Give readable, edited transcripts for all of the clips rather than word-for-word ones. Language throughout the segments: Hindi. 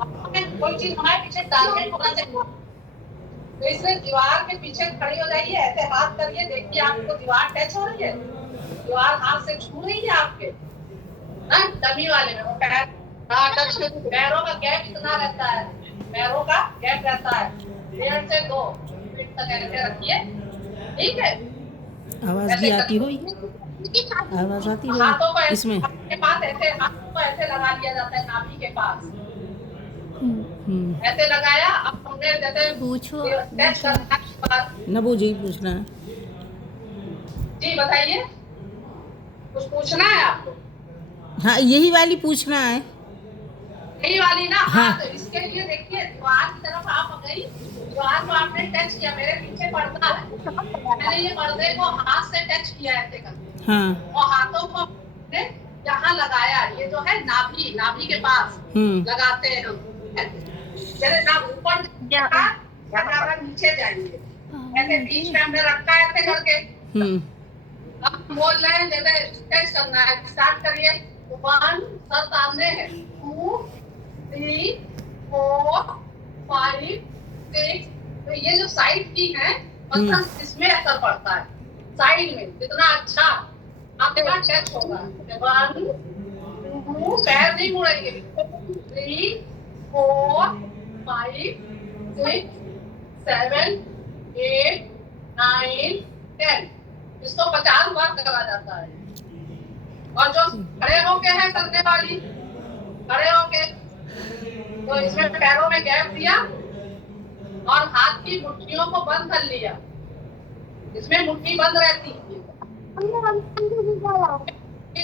हमें कोई चीज हमारे पीछे टारगेट होना चाहिए। तो इसलिए दीवार के पीछे खड़ी हो जाइए, ऐसे हाथ करिए, देखिए आपको दीवार टच हो रही है, दीवार हाथ से छू रही है आपके ना। डमी वाले में वो पैर टच, पैरों का गैप कितना रहता है, पैरों का गैप रहता है 1.5 से 2 फीट तक ऐसे रखिए, ठीक है। आवाज भी ऐसे आती कर, हुई, आवाज आती हुई हाथों को इसमें। आपके पास ऐसे, हाथों को ऐसे लगा लिया जाता है नाभि के पास, ऐसे लगाया। अब हमने जैसे पूछो टच करना के बाद, नबू जी पूछना है। जी बताइए, कुछ पूछना है आपको? हाँ, यही वाली पूछना है। यही वाली ना। हाँ। तो इसके लिए देखिए, दीवार की तरफ आप गई, दीवार को आपने टच किया, मेरे पीछे पर्दा है, मैंने ये पर्दे को हाथ से टच किया ऐसे करके, हाँ। और हाथों को हमने यहाँ लगाया, ये जो है नाभि, नाभि के पास लगाते हैं हम, जैसे ना ऊपर ज्यादा नीचे जाएंगे, ऐसे बीच में हमने रखा है ऐसे करके। अब हम बोल रहे हैं जैसे टच करना है, स्टार्ट करिए। 1 सर सामने है, 2 3 4 5 6। तो ये जो साइड की है मतलब इसमें असर पड़ता है, साइड में जितना अच्छा आपका टच होगा। 1 2, पैर नहीं मुड़ेंगे, 3 4 5 6 7 8 9 10। इसको 50 बार करा जाता है। और जो खड़े होके है करने वाली, खड़े होके, तो इसमें पैरों में गैप दिया और हाथ की मुट्ठियों को बंद कर लिया, इसमें मुट्ठी बंद रहती है,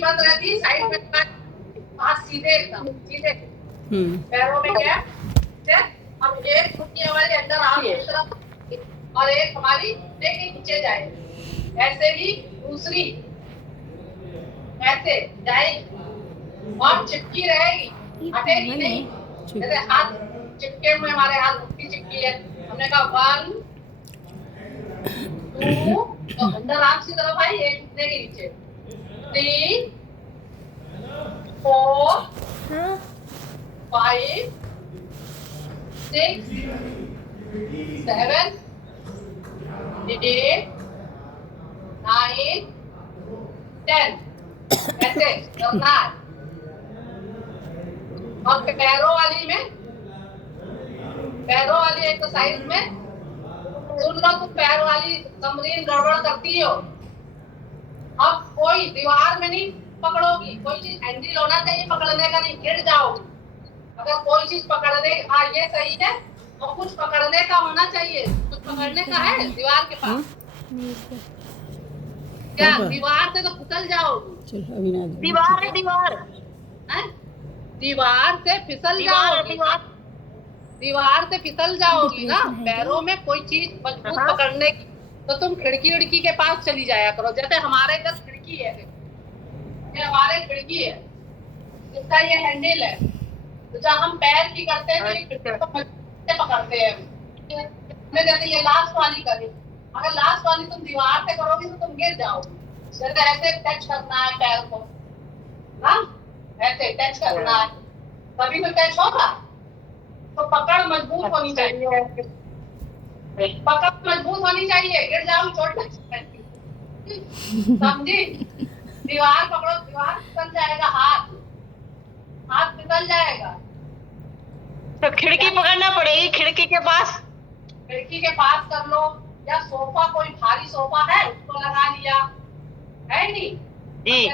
बंद रहती है साइड में, हाथ सीधे एकदम सीधे, पैरों में गैप। अब एक मुट्ठी हमारी अंदर आ गई तरफ और एक हमारी लेके नीचे जाएगी, ऐसे ही दूसरी ऐसे जाएगी और चिपकी रहेगी, हटेगी नहीं। जैसे हाथ चिपके हुए, हमारे हाथ मुट्ठी चिपकी है, हमने कहा 1 2, तो अंदर आंख की तरफ आई, एक घुटने के नीचे, 3 4 5 6 7 8 9 10। ऐसे करना है। और पैरों वाली में, पैरों वाली एक्सरसाइज में सुन लो, तुम पैर वाली तमरीन गड़बड़ करती हो। अब कोई दीवार में नहीं पकड़ोगी, कोई चीज हैंडल होना चाहिए, पकड़ने का नहीं, गिर जाओगी। अगर कोई चीज पकड़ने, हाँ ये सही है, और कुछ पकड़ने का होना चाहिए, कुछ पकड़ने का है दीवार के पास। क्या दीवार से तो फिसल जाओगी, दीवार है, दीवार है? दीवार से फिसल जाओगी, दीवार से फिसल जाओगी ना। पैरों में कोई चीज मजबूत पकड़ने की, तो तुम खिड़की विड़की के पास चली जाया करो। जैसे हमारे इधर खिड़की है, ये हमारे खिड़की है, इसका ये हैंडल है, तो जब हम पैर की करते हैं तो ये खिड़की को मजबूत से पकड़ते हैं। जैसे ये लास्ट वाली करी, अगर लास्ट वाली तुम दीवार से करोगी तो तुम गिर जाओगी। जैसे ऐसे टच करना है पैर को, हाँ ऐसे टच करना है, तभी तो टच होगा। तो पकड़ मजबूत होनी चाहिए, पकड़ मजबूत होनी चाहिए, गिर जाओ चोट लग जाएगी, समझी? दीवार पकड़ो, दीवार फिसल जाएगा, हाथ फिसल जाएगा। तो खिड़की पकड़ना पड़ेगी, खिड़की के पास, खिड़की के पास कर लो, या सोफा, कोई भारी सोफा है उसको लगा लिया, है नहीं? जी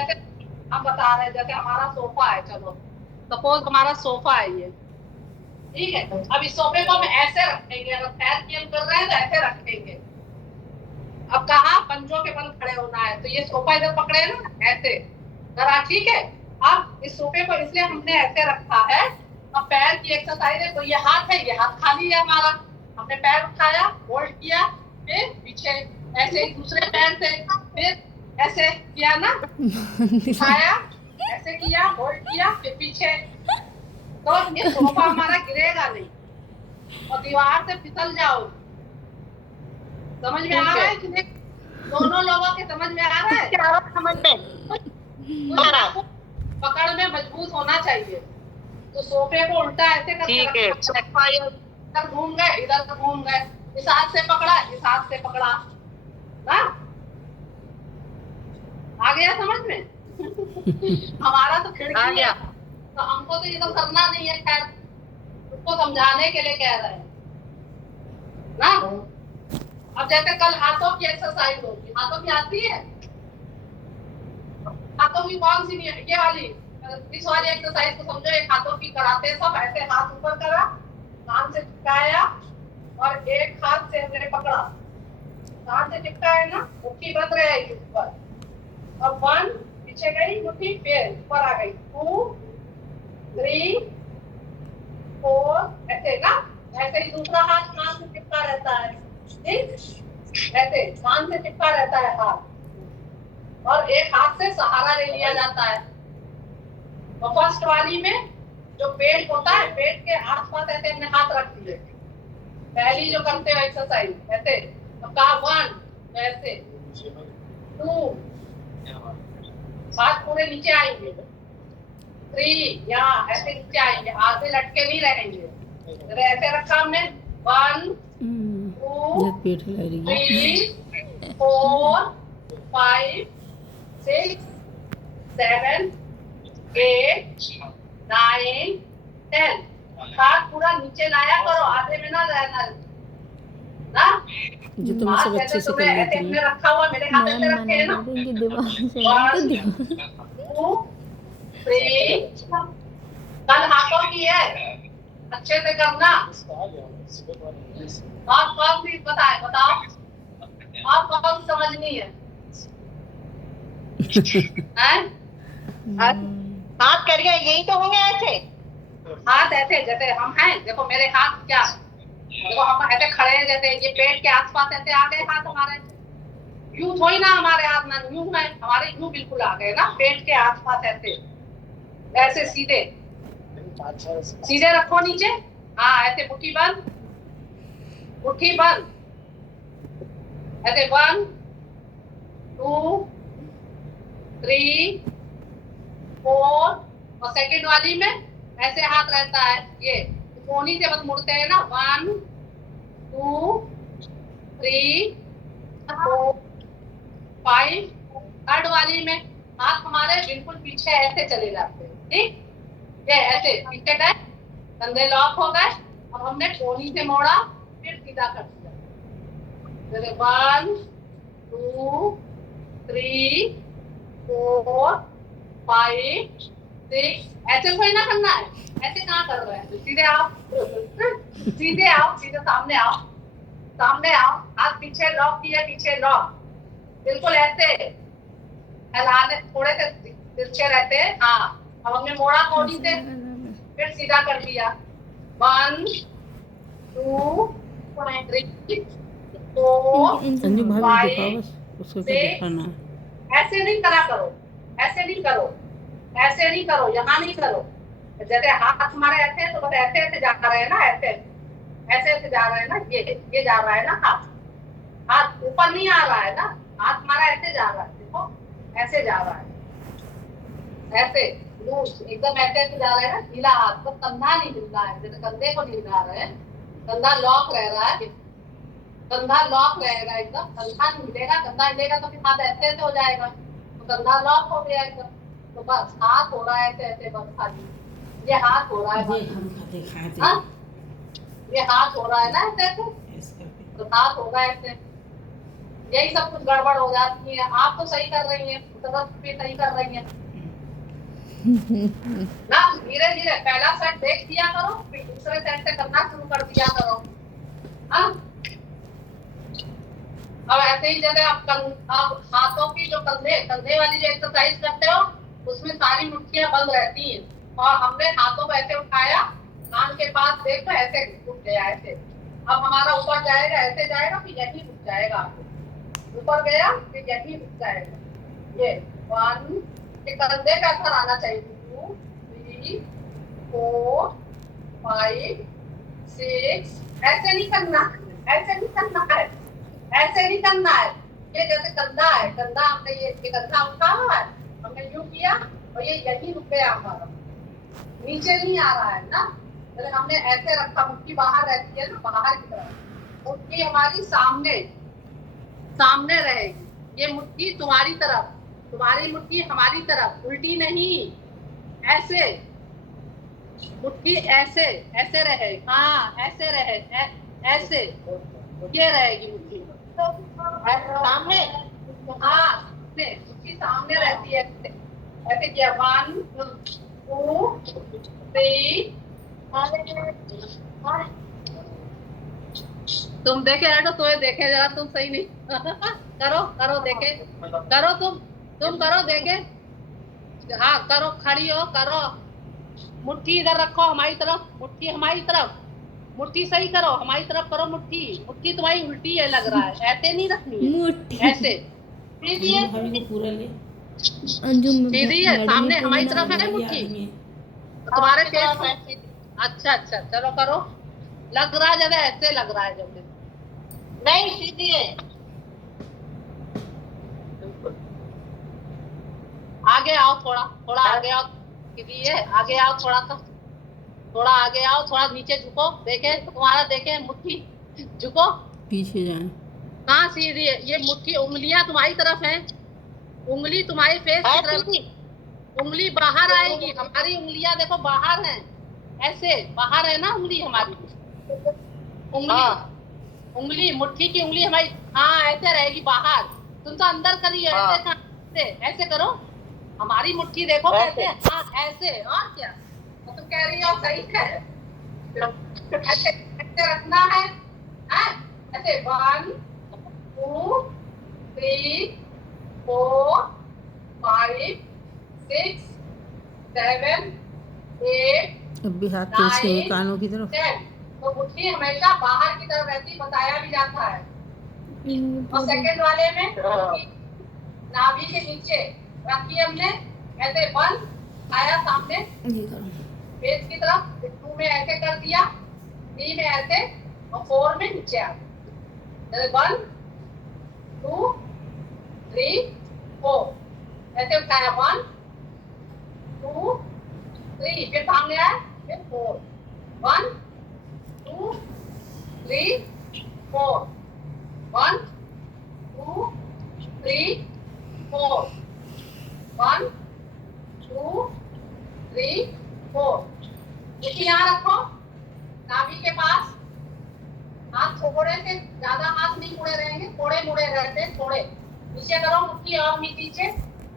हम बता रहे हैं जैसे हमारा सोफा है, चलो सपोज हमारा सोफा है ये, ठीक है। अब इस सोफे को हम ऐसे रखेंगे, अगर पैर की हम कर रहे हैं तो ऐसे रखेंगे। अब कहाँ पंजों के बल खड़े होना है, तो ये सोफा इधर पकड़े ना ऐसे जरा, ठीक है। अब इस सोफे को इसलिए हमने ऐसे रखा है। अब पैर की एक्सरसाइज है, तो ये हाथ है, ये हाथ खाली है हमारा, हमने पैर उठाया, होल्ड किया, फिर पीछे ऐसे ही दूसरे पैर से, फिर ऐसे किया ना, उठाया, ऐसे किया, होल्ड किया, फिर पीछे, तो ये सोफा हमारा गिरेगा नहीं और दीवार से फिसल जाओगे। समझ में आ रहा है कि नहीं? दोनों लोगों के समझ में आ रहा है? समझ में पकड़ में मजबूत होना चाहिए। तो सोफे को उल्टा ऐसे करके ठीक है। रखा, इधर घूम गए, इधर घूम गए, इस हाथ से पकड़ा, इस हाथ से पकड़ा ना, आ गया समझ में? हमारा तो खिड़की आ गया। है, तो हमको तो ये तो करना नहीं है, खैर उसको समझाने के लिए कह रहे हैं ना। अब जैसे कल हाथों की एक्सरसाइज होगी, हाथों की आती है, हाथों की कौन सी नहीं है, ये वाली, इस वाली एक्सरसाइज को समझो, एक हाथों की कराते सब ऐसे, हाथ ऊपर करा, कान से चिपकाया और एक हाथ से हमने पकड़ा, कान से चिपकाया ना, मुट्ठी बंद रहेगी ऊपर, अब 1 पीछे गई मुट्ठी, फिर ऊपर आ गई, 2 3 4 ऐसे ना, ऐसे ही दूसरा हाथ कान से चिपका रहता है, ठीक, ऐसे कान से चिपका रहता है हाथ, और एक हाथ से सहारा ले लिया जाता है। तो फर्स्ट वाली में जो पेट होता है, पेट के आसपास ऐसे अपने हाथ रख दिए, पहली जो करते हो एक्सरसाइज ऐसे, तो का 1 ऐसे, 2 हाथ पूरे नीचे आएंगे, 3 यहाँ ऐसे नीचे आएंगे, आधे लटके नहीं रहेंगे, ऐसे रखा हमने, 1 2 पेट हिला रही है। 3 4 5 6 7 8 9 10, हाथ पूरा नीचे लाया करो, आधे में ना रहना ना, जो तुम सब अच्छे से कर लेती में रखा हुआ, मेरे हाथ में रखे हैं ना, 1 2 3, कल हाथों की है, अच्छे से करना। आप कौन सी बताओ, आप कौन सी समझनी है? हाथ करिए, यही तो होंगे ऐसे, हाथ ऐसे जैसे हम हैं, देखो मेरे हाथ क्या, देखो हम ऐसे खड़े हैं, जैसे ये पेट के आसपास ऐसे आ गए हाथ हमारे, यूं थोड़ी ना हमारे हाथ ना यूं है, हमारे यूं बिल्कुल आ गए ना, पेट के आसपास ऐसे, ऐसे सीधे सीधे रखो नीचे, हाँ ऐसे मुट्ठी बंद, मुट्ठी बंद, ऐसे 1 2 3 4, और सेकंड वाली में ऐसे हाथ रहता है, ये कोनी से बस मुड़ते हैं ना, 1 2 3 4 5, थर्ड वाली में हाथ हमारे बिल्कुल पीछे ऐसे चले जाते हैं, ठीक, ये ऐसे पीछे गए, कंधे लॉक हो गए, अब हमने कोनी से मोड़ा, फिर सीधा कर दिया, जैसे 1 2 3 4 5 6, ऐसे कोई ना करना है, ऐसे कहाँ कर रहे हैं, सीधे आओ, सीधे आओ, सीधे सामने आओ, सामने आओ, हाथ पीछे लॉक किया, पीछे लॉक, बिल्कुल ऐसे हिलाने, थोड़े से तिरछे रहते हैं, हाँ, अब हमने मोड़ा कोनी से, फिर सीधा कर दिया, 1 2 3 4 अंजू भाभी 5 दिखाओ बस, उसको क्या 6, दिखाना है। ऐसे नहीं करा करो, ऐसे नहीं करो, ऐसे नहीं करो, यहाँ नहीं करो, जैसे हाथ हमारे ऐसे हैं, तो बस ऐसे ऐसे जा रहे हैं ना, ऐसे ऐसे ऐसे जा रहे हैं ना, ये जा रहा है ना, हाथ ऊपर नहीं आ रहा है ना, हाथ हमारा ऐसे जा रहा है, देखो ऐसे जा रहा है, ऐसे लूज एकदम ऐसे ऐसे जा रहा है ना, ढीला हाथ, बस कंधा नहीं हिल रहा है, जैसे कंधे को नहीं हिला रहे हैं, कंधा लॉक रह रहा है, कंधा लॉक रहेगा एकदम, कंधा नहीं हिलेगा, कंधा हिलेगा तो फिर हाथ ऐसे ऐसे हो जाएगा, तो कंधा लॉक हो गया एकदम, तो बस हाथ हो रहा है ऐसे ऐसे, बस खाली ये हाथ हो रहा है, ये हाथ हो रहा है ना ऐसे ऐसे, तो हाथ होगा ऐसे, यही सब कुछ गड़बड़ हो जाती है। आप तो सही कर रही हैं, सही कर रही हैं ना, धीरे धीरे पहला सेट देख दिया करो, फिर दूसरे सेट से करना शुरू कर दिया करो, हाँ। अब ऐसे ही जैसे आप हाथों की जो कंधे वाली जो एक्सरसाइज करते हो, उसमें सारी मुट्ठियां बंद रहती हैं, और हमने हाथों को ऐसे उठाया, कान के पास देखो ऐसे रुक गया ऐसे, अब हमारा ऊपर जाएगा, ऐसे जाएगा, फिर यही रुक जाएगा, ऊपर गया फिर यही रुक जाएगा, ये 1, ये कंधे का असर आना चाहिए, 2 3 4 5 6, ऐसे नहीं करना, ऐसे नहीं करना है, ऐसे नहीं करना है, ये जैसे कंधा है, कंधा हमने ये कंधा उठा हुआ है, हमने यूं किया और ये यही रुक गया हमारा, नीचे नहीं आ रहा है ना, तो हमने ऐसे रखा, मुट्ठी बाहर रहती है ना, बाहर की तरफ। मुट्ठी हमारी सामने सामने रहेगी। ये मुट्ठी तुम्हारी तरफ, तुम्हारी मुट्ठी हमारी तरफ, उल्टी नहीं, ऐसे मुट्ठी ऐसे ऐसे रहे, हाँ ऐसे रहे, ऐसे ये रहेगी मुट्ठी सामने, हाँ मुट्ठी सामने रहती है, ऐसे किया 1 2 3। तुम देखे तो तुम्हें देखे जरा, तुम सही नहीं करो करो देखे, करो तुम करो देखे, हाँ करो, खड़ी हो करो, मुट्ठी इधर रखो हमारी तरफ, मुट्ठी हमारी तरफ, मुट्ठी सही करो, हमारी तरफ करो मुट्ठी, मुट्ठी तुम्हारी उल्टी है लग रहा है, ऐसे नहीं रखनी है, मुट्ठी ऐसे सीधी है, भाभी को पूरा ले सीधी है, सामने हमारी तरफ है मुट्ठी, तुम्हारे फेस पे। अच्छा अच्छा चलो करो, लग रहा है ज्यादा ऐसे लग रहा है जब, नहीं सीधी है, आगे आओ, थोड़ा थोड़ा आगे आओ, सीधी है, आगे आओ थोड़ा सा, थोड़ा आगे आओ, थोड़ा नीचे झुको, देखे तुम्हारा, देखे मुट्ठी, झुको पीछे जाए, कहाँ सीधी है, ये मुट्ठी, उंगलियां तुम्हारी तरफ है, उंगली तुम्हारी फेस की तरफ, उंगली बाहर आएगी, हमारी उंगलियां देखो बाहर हैं, ऐसे बाहर है ना उंगली हमारी, उंगली उंगली मुट्ठी की उंगली हमारी, हाँ ऐसे रहेगी बाहर, तुम तो अंदर करिए, ऐसे ऐसे करो, हमारी मुट्ठी देखो कैसे, हाँ ऐसे, और क्या तो तुम कह रही हो, सही है, ऐसे ऐसे रखना है, ऐसे 1 2 3 4 5 6 7 8 अब भी हाथ तेज है कानों की तरफ, 10। तो मुट्ठी हमेशा बाहर की तरफ रहती, बताया भी जाता है। और सेकंड वाले में नाभि के नीचे रखी हमने, ऐसे 1 आया सामने फेस की तरफ, 2 में ऐसे कर दिया, 3 में ऐसे, और 4 में नीचे आ गया, 1 2 3 4 ऐसे उठाया, 1 2 3, फिर सामने आया, फिर 4 1 2 3 4 1 2 3 4 1 2 3 4। देखिए यहाँ रखो, नाभि के पास, हाथ थोड़े से ज्यादा, हाथ नहीं मुड़े रहेंगे, थोड़े मुड़े रहते हैं, थोड़े नीचे करो, मुट्ठी और नीचे,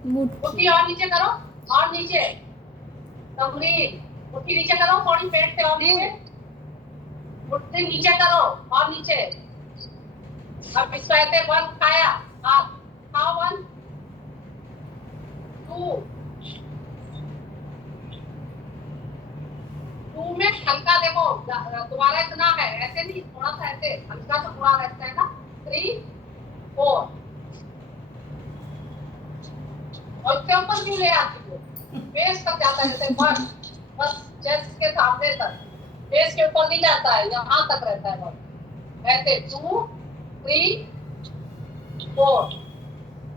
मुट्ठी और नीचे करो, और नीचे कंप्लीट, मुट्ठी नीचे करो, थोड़ी पेट से और नीचे, मुट्ठी नीचे करो और नीचे, अब इसको ऐसे 1 खाया, हाथ खाओ, 1 2 2 में हल्का देखो, तुम्हारा इतना है, ऐसे नहीं, थोड़ा सा ऐसे हल्का सा पूरा रहता है ना, 3 4, और इसके ऊपर क्यों ले आती हो, फेस तक जाता है, जैसे बस चेस्ट के सामने तक, फेस के ऊपर नहीं जाता है, यहाँ तक रहता है बस, ऐसे 2 3 4।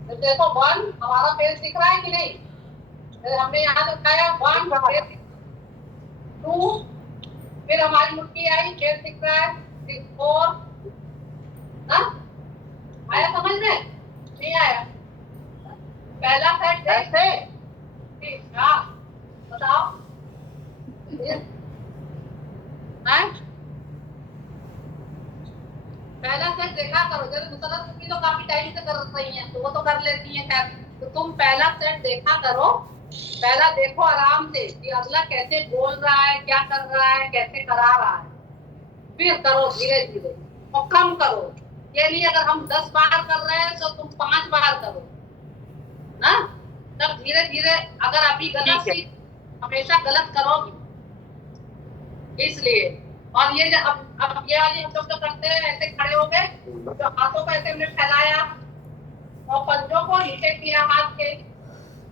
तो देखो 1 हमारा फेस दिख रहा है कि नहीं, तो हमने यहाँ से उठाया, 1 2, फिर हमारी मुट्ठी आई, फेस दिख रहा है, 6 4, आया समझ में, नहीं आया, पहला सेट ऐसे, ठीक, हाँ बताओ, पहला सेट देखा करो, जैसे मुसरत की तो काफी टाइम से कर रही हैं, तो वो तो कर लेती हैं, खैर तो तुम पहला सेट देखा करो, पहला देखो आराम से कि अगला कैसे बोल रहा है, क्या कर रहा है, कैसे करा रहा है, फिर करो धीरे धीरे, और कम करो, ये नहीं अगर हम 10 बार कर रहे हैं तो तुम 5 बार करो ना, तब धीरे धीरे, अगर अभी गलत सीख, हमेशा गलत करोगी, इसलिए। और ये अब ये वाली हम लोग तो करते हैं, ऐसे खड़े हो गए, तो हाथों को ऐसे हमने फैलाया और पंजों को नीचे किया हाथ के,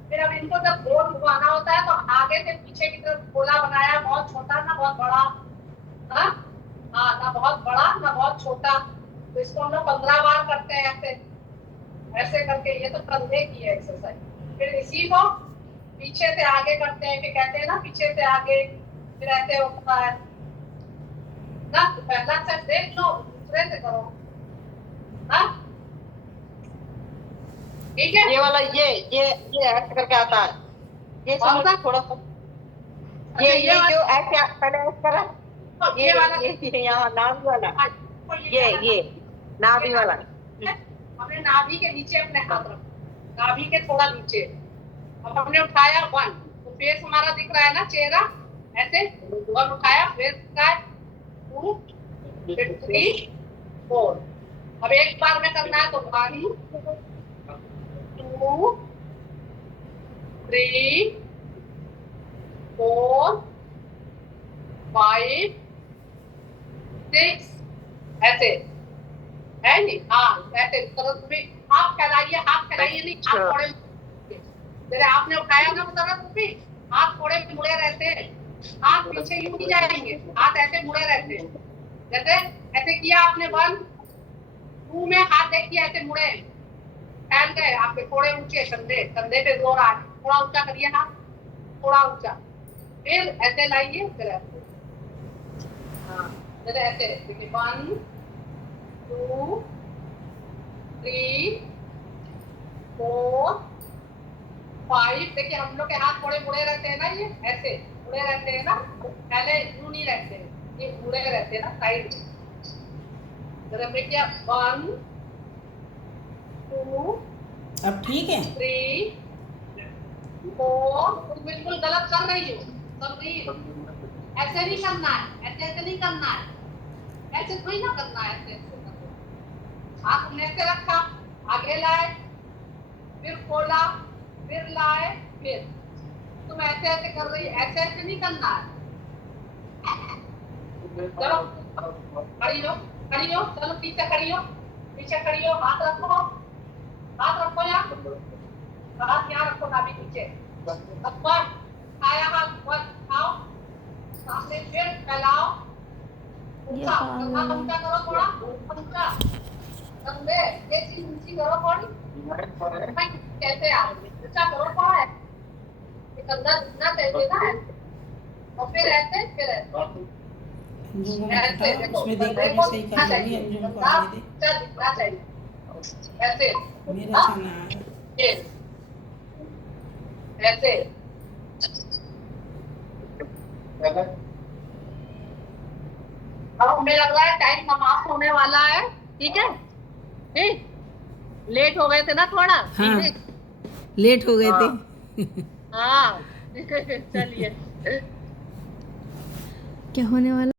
फिर अब इनको जब गोल घुमाना होता है तो आगे से पीछे की तरफ गोला बनाया, बहुत छोटा ना बहुत बड़ा, हाँ ना बहुत बड़ा ना बहुत छोटा, तो इसको हम लोग 15 बार करते हैं ऐसे ऐसे करके, ये तो कंधे की है एक्सरसाइज। फिर इसी को पीछे से आगे करते हैं, फिर कहते हैं ना पीछे से आगे, फिर ऐसे होता है ना। तो पहला से देख लो, दूसरे से करो ना, ठीक है। ये वाला ये ऐसे करके आता है, ये समझा थोड़ा सा। ये जो ऐसे पहले ऐसे करा, ये वाला यहाँ नाभि वाला, ये नाभि वाला। हमने नाभि के नीचे अपने हाथ रखो, नाभि के थोड़ा नीचे। अब हमने उठाया 1, तो फेस हमारा दिख रहा है ना, चेहरा ऐसे 1 उठाया, फेस का 2 फिर 3 4। अब एक बार में करना है तो 1 2 3 4 5 6 ऐसे है नहीं। हाँ ऐसे करो, तुम्हें हाथ फैलाइए, हाथ फैलाइए नहीं, हाथ थोड़े, जैसे आपने उठाया ना मतलब तुम्हें हाथ थोड़े मुड़े रहते हैं, हाथ पीछे यूं नहीं जाएंगे, हाथ ऐसे मुड़े रहते हैं। जैसे ऐसे किया आपने 1 2 में हाथ देखिए ऐसे मुड़े फैल गए आपके, थोड़े ऊंचे कंधे, कंधे पे जोर आ, थोड़ा ऊंचा करिए हाथ, थोड़ा ऊंचा, फिर ऐसे लाइए, फिर ऐसे। हाँ जैसे ऐसे 1 2 3 4 5। देखिए हम लोग के हाथ थोड़े मुड़े रहते हैं ना, ये ऐसे मुड़े रहते हैं ना, पहले यूं नहीं रहते हैं, ये मुड़े रहते हैं ना साइड में। जरा मैं क्या 1 2 अब ठीक है। 3 4। तुम बिल्कुल गलत कर रही हो, ऐसे नहीं करना है, ऐसे नहीं करना है, ऐसे थोड़ी ना करना है, ऐसे हाथ हमने ऐसे रखा, आगे लाए, फिर खोला, फिर लाए, फिर तुम ऐसे ऐसे कर रही, ऐसे ऐसे नहीं करना है। चलो खड़ी हो, खड़ी हो, चलो पीछे खड़ी हो, पीछे खड़ी हो, हाथ रखो, हाथ रखो यहाँ, हाथ यहाँ रखो, नाभि नीचे, ऊपर खाया हाथ ऊपर खाओ, सामने फिर फैलाओ, ऊंचा ऊंचा करो, थोड़ा ऊंचा कंधे, ये चीज ऊंची करो थोड़ी, कैसे आ रही है, ऊंचा करो थोड़ा, ये कंधा दिखना चाहिए ना, और फिर ऐसे, फिर ऐसे देखो, उसमें देखो सही कर लेंगे, अंजुम को आने दे, ऊंचा दिखना चाहिए ऐसे, मेरा चना आ रहा। ऐसे अब हमें लग रहा है टाइम समाप्त होने वाला है, ठीक है, ठीक, लेट हो गए थे ना थोड़ा। हाँ लेट हो गए थे। हाँ चलिए, क्या होने वाला।